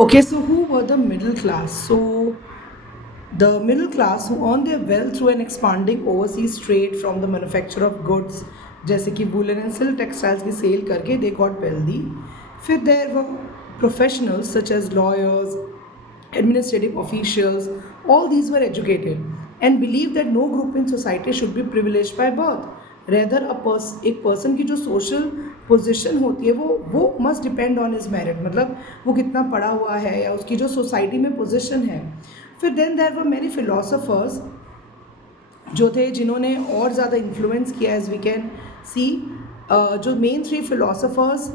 Okay, so who were the middle class? So the middle class who earned their wealth through an expanding overseas trade from the manufacture of goods जैसे कि woollen and silk textiles की sale करके they got wealthy. फिर there were professionals such as lawyers, administrative officials, all these were educated and believed that no group in society should be privileged by birth. Rather, एक person की जो social position होती है वो must depend on his merit, मतलब वो कितना पढ़ा हुआ है या उसकी जो सोसाइटी में पोजीशन है. फिर then there were many philosophers जो थे जिन्होंने और ज़्यादा इन्फ्लुएंस किया. एज वी कैन सी जो main three philosophers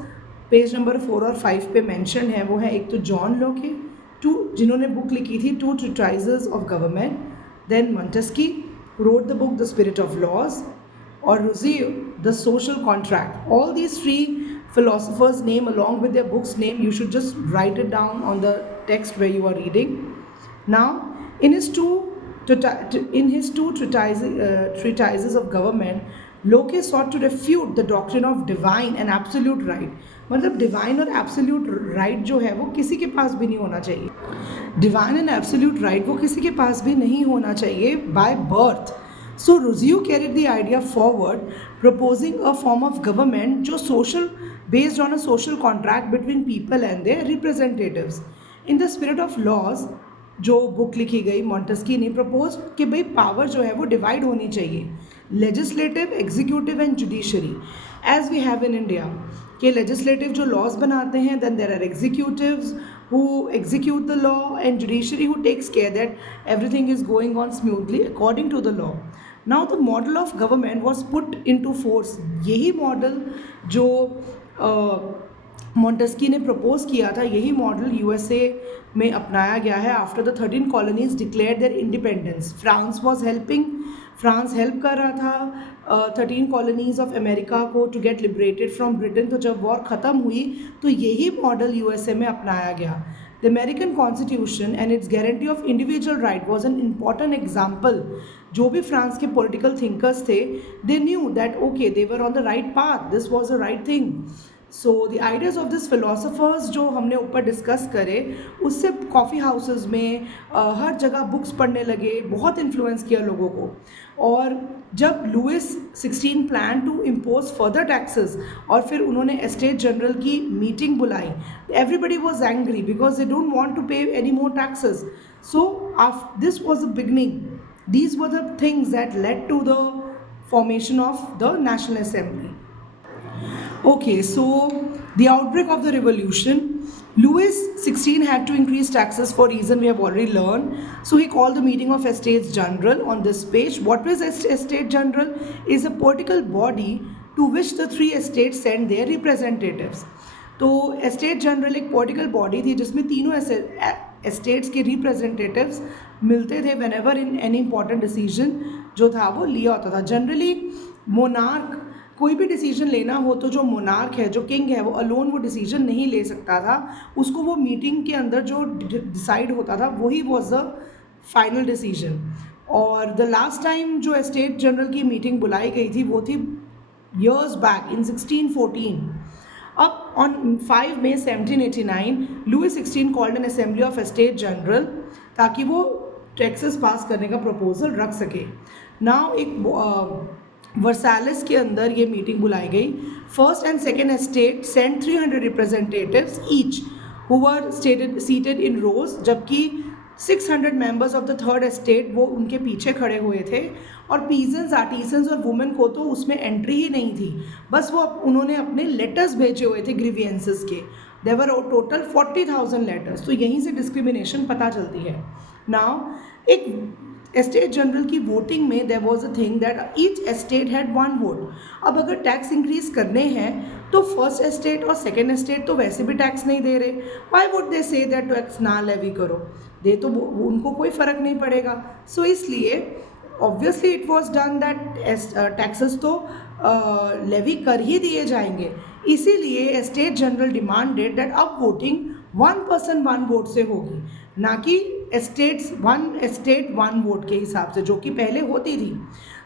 page number 4 और 5 पे मेंशन है वो है एक तो जॉन लॉके, टू जिन्होंने बुक लिखी थी two treatises of government. Then Montesquieu wrote the book The Spirit of Laws, or Rousseau The Social Contract. All these three philosophers' name along with their book's name, you should just write it down on the text where you are reading. Now in his two treatises of government, Locke sought to refute the doctrine of divine and absolute right. मतलब divine और absolute right जो है वो किसी के पास भी नहीं होना चाहिए. डिवाइन एंड एब्सोल्यूट राइट वो किसी के पास भी नहीं होना चाहिए by birth. So Rousseau carried the idea forward, proposing a form of government जो social based on a social contract between people and their representatives. In the spirit of laws जो book लिखी गई मॉन्टेस्की ने प्रपोज कि भाई power जो है वो डिवाइड होनी चाहिए, legislative, executive and judiciary, as we have in India. कि लेजिस्लेटिव जो लॉज बनाते हैं, then there are executives who execute the law and judiciary who takes care that everything is going on smoothly according to the law. Now the model of government was put into force. यही model जो मॉन्टेस्की ने propose किया था, यही model USA में अपनाया गया है. After the 13 colonies declare their independence, France help कर रहा था 13 कॉलोनीज ऑफ अमेरिका को to get liberated from Britain. तो जब वॉर ख़त्म हुई तो यही मॉडल यूएसए में अपनाया गया. The American constitution and its guarantee of individual right was an important example. जो भी फ्रांस के पॉलिटिकल थिंकर्स थे, they knew that okay they were on the right path, this was the right thing. So the ideas of this philosophers जो हमने ऊपर discuss करे, उससे coffee houses में हर जगह बुक्स पढ़ने लगे, बहुत इन्फ्लुएंस किया लोगों को. और जब Louis 16 plan to impose further taxes और फिर उन्होंने एस्टेट जनरल की मीटिंग बुलाई, everybody was angry because they don't want to pay any more taxes. So this was the beginning. These were the things that led to the formation of the national assembly. Okay, so the outbreak of the revolution, Louis XVI had to increase taxes for reason we have already learned. So he called the meeting of Estates General on this page. What is Estate General? Is a political body to which the three estates send their representatives. तो estate general एक political body थी जिसमें तीनों estates के representatives मिलते थे when ever in any important decision जो था वो लिया होता था. जनरली मोनार्क कोई भी डिसीजन लेना हो तो जो मोनार्क है, जो किंग है, वो अलोन वो डिसीजन नहीं ले सकता था. उसको वो मीटिंग के अंदर जो डिसाइड होता था वही वॉज द फाइनल डिसीजन. और द लास्ट टाइम जो एस्टेट जनरल की मीटिंग बुलाई गई थी वो थी years back in 1614. Up on 5 May 1789, Louis XVI called an assembly of estate general ताकि वो टैक्सेस पास करने का प्रपोजल रख सके. नाउ एक वर्साइलेस के अंदर ये मीटिंग बुलाई गई. First and second estate sent 300 representatives each who were seated in rows, जबकि 600 members of the third estate वो उनके पीछे खड़े हुए थे. और पीजेंस, आर्टिसंस और वुमेन को तो उसमें एंट्री ही नहीं थी. बस वो उन्होंने अपने लेटर्स भेजे हुए थे ग्रीवियंसेस के. There were total 40,000 letters. तो यहीं से डिस्क्रिमिनेशन पता चलती है. नाउ एक एस्टेट जनरल की वोटिंग में there was a thing that each estate had 1 vote. अब अगर टैक्स इंक्रीज करने हैं तो फर्स्ट एस्टेट और सेकेंड एस्टेट तो वैसे भी टैक्स नहीं दे रहे. Why would they say that tax ना लेवी करो, दे तो उनको कोई फ़र्क नहीं पड़ेगा. सो इसलिए obviously it was done that taxes तो लेवी कर ही दिए जाएंगे. इसीलिए एस्टेट जनरल डिमांडेड दैट अब वोटिंग 1 person 1 वोट से होगी, ना कि 1 estate 1 वोट के हिसाब से जो कि पहले होती थी.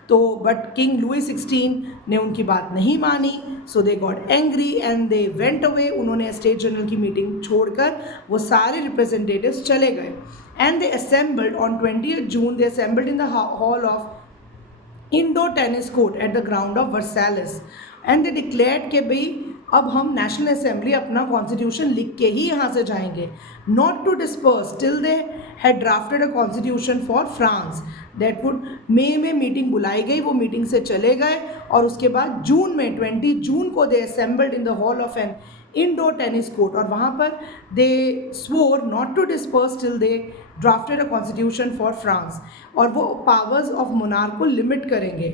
तो बट किंग लुई 16 ने उनकी बात नहीं मानी, so they got angry and they went away. उन्होंने स्टेट जनरल की मीटिंग छोड़कर वो सारे रिप्रेजेंटेटिव्स चले गए। And they assembled on 20 June, they assembled in the hall of indoor tennis court at the ground of Versailles and they declared कि भाई अब हम नेशनल असेंबली अपना कॉन्स्टिट्यूशन लिख के ही यहाँ से जाएंगे, not to disperse till they had drafted a constitution for France. That would मई में मीटिंग बुलाई गई, वो मीटिंग से चले गए और उसके बाद जून में 20 जून को they assembled in the hall of an indoor tennis court और वहाँ पर they swore not to disperse till they drafted a constitution for France, और वो पावर्स ऑफ मोनार्क को लिमिट करेंगे।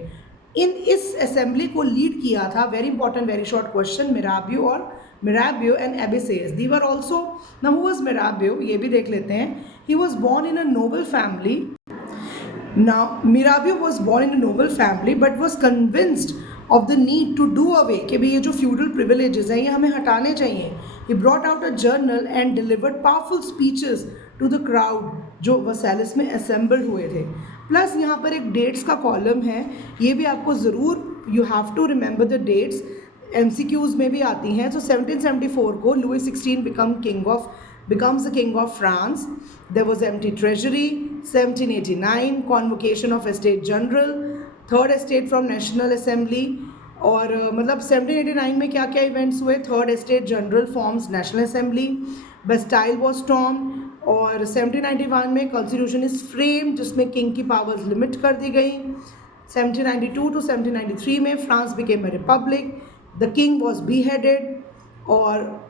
इस असेंबली को लीड किया था, very important very short question, Mirabeau and Abbe Sieyes. They were also, now who was Mirabeau, ये भी देख लेते हैं। He was born in a noble family. Now Mirabeau was born in a noble family but was convinced of the need to do away, कि भाई ये जो feudal privileges हैं ये हमें हटाने चाहिए। He brought out a journal and delivered powerful speeches to the crowd जो वर्सैलिस में असेंबल्ड हुए थे। प्लस यहाँ पर एक डेट्स का कॉलम है, ये भी आपको ज़रूर you have to remember the dates, MCQs में भी आती हैं। तो 1774 को Louis 16 becomes the king of France. There was empty treasury. 1789 convocation of a state general, third estate from national assembly। और मतलब 1789 में क्या क्या इवेंट्स हुए, third estate general forms national assembly, Bastille was stormed, और 1791 में कॉन्स्टिट्यूशन इज फ्रेम जिसमें king की पावर्स लिमिट कर दी गई। 1792 टू 1793 में France became a republic, the king was beheaded, और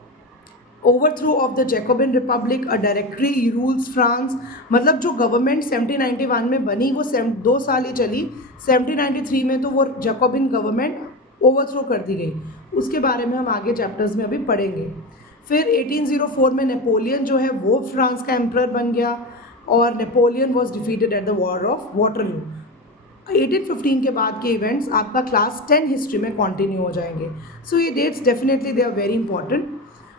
overthrow of the Jacobian Republic, a directory rules France. मतलब जो गवर्नमेंट 1791 में बनी वो 2 साल ही चली, 1793 में तो वो जैकोबिन गवर्नमेंट ओवरथ्रो कर दी गई। उसके बारे में हम आगे चैप्टर्स में अभी पढ़ेंगे। फिर 1804 में नेपोलियन जो है वो फ्रांस का एम्परर बन गया और Napoleon was defeated at the war of Waterloo. 1815 के बाद के इवेंट्स आपका क्लास 10 हिस्ट्री में कंटिन्यू हो जाएंगे। सो ये dates definitely they are very important.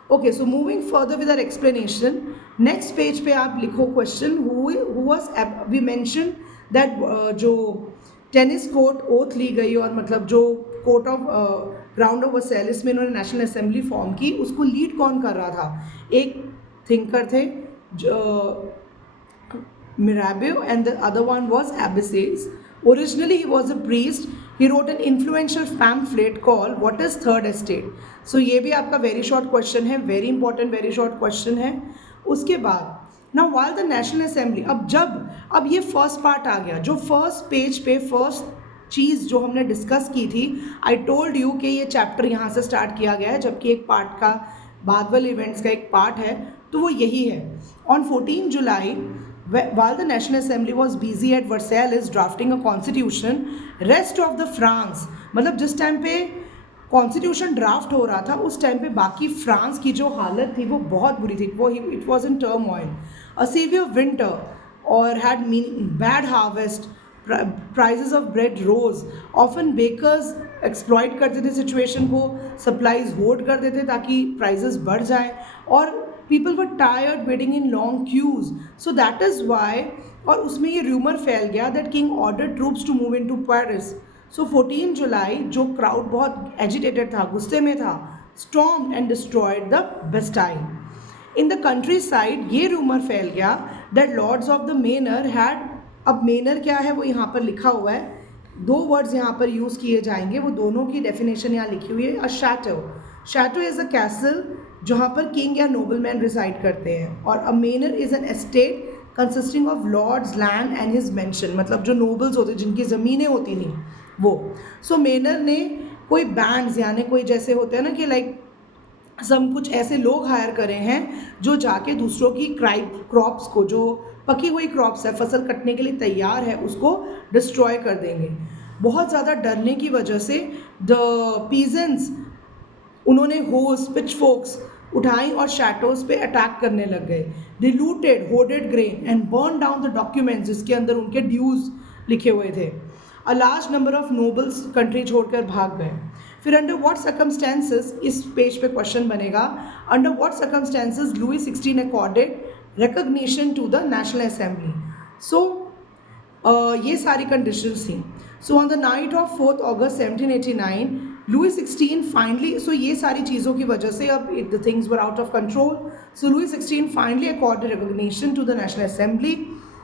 Okay, so moving further with our explanation, next page पे आप लिखो question, who was, we mention that जो टेनिस कोर्ट ओथ ली गई और मतलब जो court of ground of Versailles में इन्होंने नेशनल असेंबली फॉर्म की, उसको लीड कौन कर रहा था? एक थिंकर थे Mirabeau and the other one was abysses. Originally he was a priest. He wrote an influential pamphlet called What is Third Estate? So ये भी आपका very short question है, very important very short question है। उसके बाद now while the National Assembly, अब ये first part आ गया, जो फर्स्ट पेज पे फर्स्ट चीज़ जो हमने डिस्कस की थी, आई टोल्ड यू कि ये चैप्टर यहाँ से स्टार्ट किया गया है, जबकि एक पार्ट का बाद वाले इवेंट्स का एक पार्ट है, तो वो यही है। On 14 July while the National Assembly was busy at Versailles drafting a constitution, rest of the France, मतलब जिस टाइम पे कॉन्स्टिट्यूशन ड्राफ्ट हो रहा था उस टाइम पे बाकी फ्रांस की जो हालत थी वो बहुत बुरी थी, वो it was in turmoil, a severe winter और had bad harvest, prices of bread rose, often bakers exploit करते थे सिचुएशन को, सप्लाईज होल्ड कर देते ताकि प्राइजेस बढ़ जाए, और people were tired waiting in long queues, so that is why, और उसमें ये रूमर फैल गया that king ordered troops to move into Paris. So 14 जुलाई जो क्राउड बहुत एजिटेटेड था, गुस्से में था, stormed and destroyed the Bastille. In the countryside ये रूमर फैल गया that lords of the manor had, अब manor क्या है वो यहाँ पर लिखा हुआ है, 2 वर्ड्स यहाँ पर यूज़ किए जाएंगे, वो दोनों की डेफिनेशन यहाँ लिखी हुई है। A chateau is a castle जहाँ पर किंग या नोबलमैन रिसाइड करते हैं, और a manor is an estate consisting of lord's land and his mansion, मतलब जो नोबल्स होते जिनकी ज़मीनें होती थी वो। सो मेनर ने कोई बैंड्स, यानी कोई जैसे होते हैं ना कि लाइक सब कुछ ऐसे लोग हायर करे हैं जो जाके दूसरों की क्रॉप्स को, जो पकी हुई क्रॉप्स है, फसल कटने के लिए तैयार है, उसको डिस्ट्रॉय कर देंगे। बहुत ज़्यादा डरने की वजह से द पीजेंट्स, उन्होंने होस पिचफोक्स उठाई और शैटोज पे अटैक करने लग गए। They looted hoarded grain and burn down the documents जिसके अंदर उनके ड्यूज लिखे हुए थे। A large number of nobles country छोड़कर भाग गए। फिर अंडर व्हाट सर्कमस्टेंसेस, इस पेज पे क्वेश्चन बनेगा, under what circumstances Louis 16 accorded recognition to the national assembly. So ये सारी कंडीशंस थी। So on the night of 4 August 1789 Louis 16 finally, so ये सारी चीज़ों की वजह से अब the things were out of control, so Louis 16 finally accorded recognition to the national assembly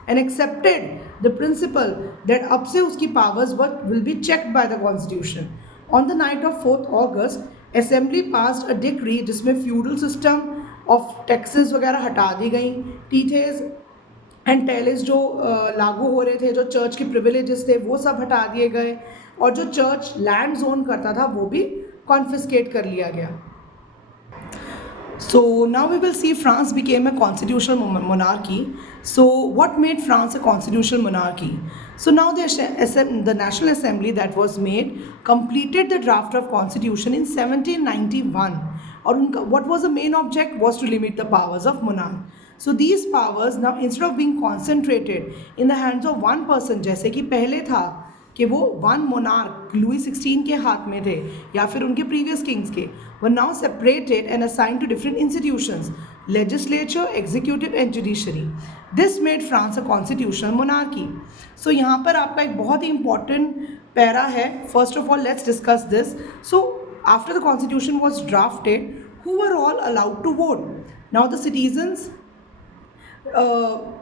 and accepted the principle that अब से उसकी powers will be checked by the constitution. On the night of 4 August assembly passed a decree जिसमें feudal system of taxes वगैरह हटा दी गई, टीथेज and Telles जो लागू हो रहे थे, जो चर्च के प्रिविलेजेस थे वो सब हटा दिए गए, और जो चर्च लैंड जोन करता था वो भी कॉन्फिस्केट कर लिया गया. So now we will see France became a constitutional monarchy. So what made France a constitutional monarchy? So now the National Assembly that was made completed the draft of constitution in 1791. और उनका what was the main object was to limit the powers of monarch. So these powers now instead of being concentrated in the hands of one person, जैसे कि पहले था कि वो one monarch Louis 16 के हाथ में थे या फिर उनके प्रीवियस किंग्स के, were now separated and assigned to different institutions, legislature, executive and judiciary. This made France a constitutional monarchy. So यहाँ पर आपका एक बहुत ही इंपॉर्टेंट पैरा है. First of all let's discuss this. So after the constitution was drafted, who were all allowed to vote? Now the citizens,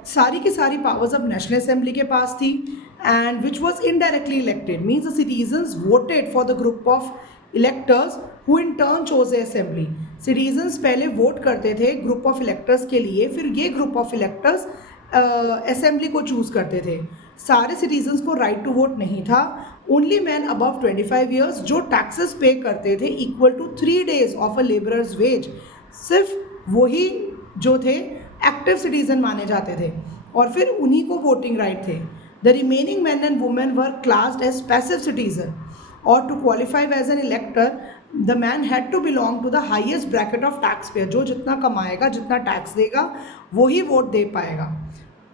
सारी की सारी पावर्स अब नेशनल असेंबली के पास थी, and which was indirectly elected, means the citizens voted for the group of electors who in turn chose the assembly. Citizens पहले vote करते थे group of electors के लिए, फिर ये ग्रुप ऑफ इलेक्टर्स असेंबली को चूज़ करते थे. सारे सिटीजन्स को राइट टू वोट नहीं था. ओनली मैन अबव 25 ईयर्स जो टैक्सेस पे करते थे equal to 3 days of a labourers wage, सिर्फ वही जो थे एक्टिव सिटीजन माने जाते थे, और फिर उन्हीं को वोटिंग राइट थे. The remaining men and women were classed as passive citizen, or to qualify as an elector, the man had to belong to the highest bracket of taxpayer. जो जितना कमाएगा, जितना टैक्स देगा, वही वोट दे पाएगा.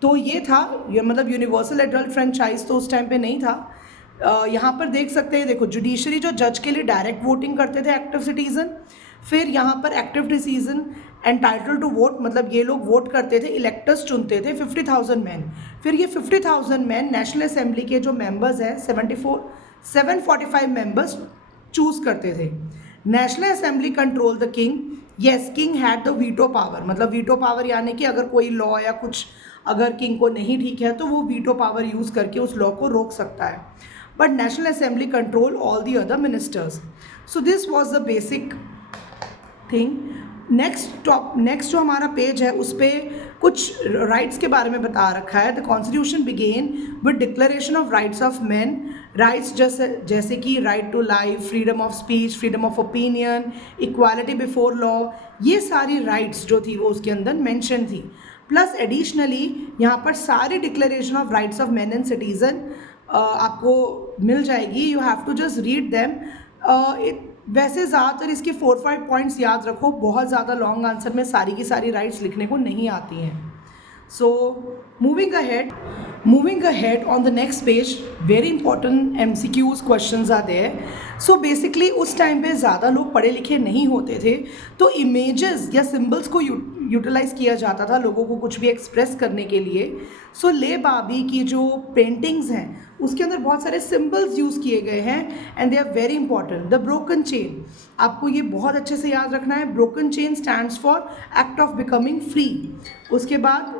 तो ये था, ये मतलब यूनिवर्सल एडल्ट फ्रेंचाइज तो उस टाइम पे नहीं था. यहाँ पर देख सकते हैं, देखो जुडिशरी जो जज के लिए डायरेक्ट वोटिंग करते थे एक्टिव सिटीजन, फिर यहाँ पर active citizen entitle to vote, मतलब ये लोग वोट करते थे, इलेक्टर्स चुनते थे 50,000 मैन. फिर ये 50,000 मैन नेशनल असेंबली के जो मेंबर्स हैं 745 मेंबर्स चूज़ करते थे. National assembly control the king. Yes, king had the veto power, मतलब वीटो पावर यानी कि अगर कोई लॉ या कुछ अगर किंग को नहीं ठीक है तो वो वीटो पावर यूज़ करके उस लॉ को रोक सकता है. But national assembly control all the other ministers. So this was the basic thing. Next जो हमारा पेज है उस पर कुछ राइट्स के बारे में बता रखा है. The constitution began with declaration of rights of man. Rights जैसे कि right to life, freedom of speech, freedom of opinion, equality before law, ये सारी राइट्स जो थी वो उसके अंदर मेंशन थी. प्लस एडिशनली यहाँ पर सारी declaration of rights of man and citizen आपको मिल जाएगी. You have to just read them. वैसे ज़्यादातर इसके 4-5 पॉइंट्स याद रखो, बहुत ज़्यादा लॉन्ग आंसर में सारी की सारी राइट्स लिखने को नहीं आती हैं. So moving ahead on the next page, very important MCQs questions are there. So basically उस टाइम पे ज़्यादा लोग पढ़े लिखे नहीं होते थे, तो इमेजेस या सिम्बल्स को यूटिलाइज़ किया जाता था लोगों को कुछ भी एक्सप्रेस करने के लिए. सो ले बाबी की जो पेंटिंग्स हैं उसके अंदर बहुत सारे सिंबल्स यूज़ किए गए हैं and they are very important. The broken chain, आपको ये बहुत अच्छे से याद रखना है. Broken chain stands for act of becoming free. उसके बाद